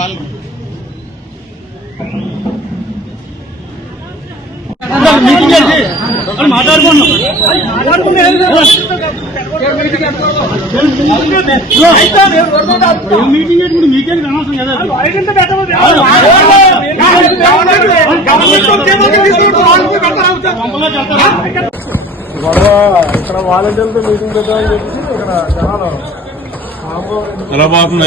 వాళ్ళు మీటింగ్ చేసి అనవసరం కదా గొడవ ఇక్కడ వాలంటీర్లతో మీటింగ్ పెట్టాలని చెప్పి ఇక్కడ జనాలు ఎలా పోతుంది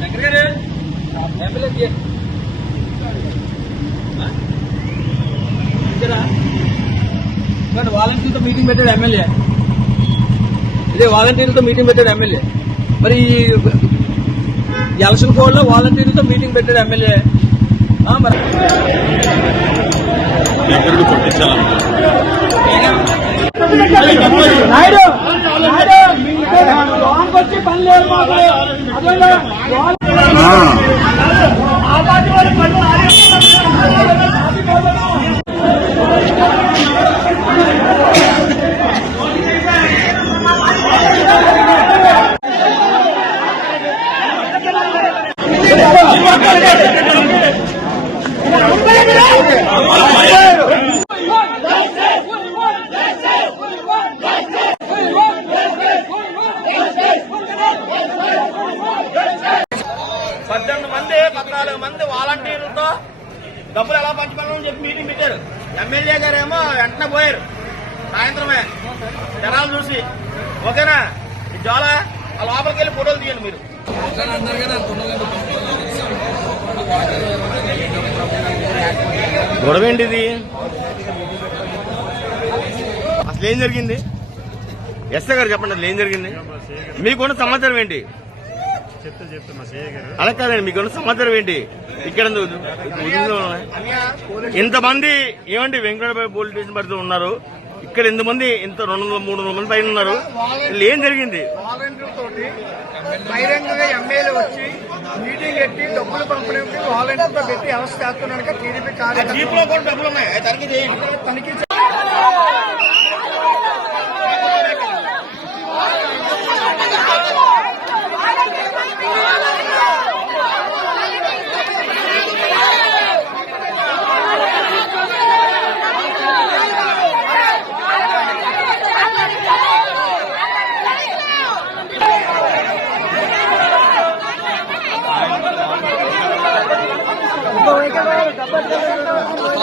ఆ? వాలంటీర్తో మీటింగ్ పెట్టాడు ఎమ్మెల్యే ఇదే వాలంటీర్లతో మీటింగ్ పెట్టాడు ఎమ్మెల్యే మరి ఈ ఎలక్షన్ కోడ్లో వాలంటీర్లతో మీటింగ్ పెట్టాడు ఎమ్మెల్యే ఆ, మరి ఎక్కడికి కొట్టించాలి నాయుడు నాయుడు మీ లోన్కి వచ్చి పని లేదు మాకు అదేనా? పద్నాలుగు మంది వాలంటీర్లతో డబ్బులు ఎలా పంచుకోవాలని చెప్పి మీటింగ్ పెట్టారు. ఎమ్మెల్యే గారేమో వెంటనే పోయారు. సాయంత్రమే జనాలు చూసి ఓకేనా? ఈ జోల ఆ లోపలికి వెళ్ళి ఫోటోలు తీయండి మీరు. గొడవ ఏంటి ఇది అసలు ఏం జరిగింది? ఎస్ఐ గారు చెప్పండి అసలు ఏం జరిగింది? మీకున్న సమాచారం ఏంటి? అలా కాదండి మీకున్న సమాచారం ఏంటి? ఇక్కడ? ఇంతమంది ఏమండి వెంకటబాబు పోలీస్ స్టేషన్ పరిధిలో ఉన్నారు? ఇక్కడ ఎంతమంది ఇంత రెండు వందల మూడు వందల మంది పైన ఉన్నారు? వీళ్ళు ఏం జరిగింది? వాలంటీర్ తోటి బహిరంగంగా ఎమ్మెల్యే వచ్చి మీటింగ్ పెట్టి డబ్బులు పంపిణీ వాలంటీర్తో పెట్టి వ్యవస్థ చేస్తున్నాడు టీడీపీ కార్యకర్తలు చేయండి. తనిఖీ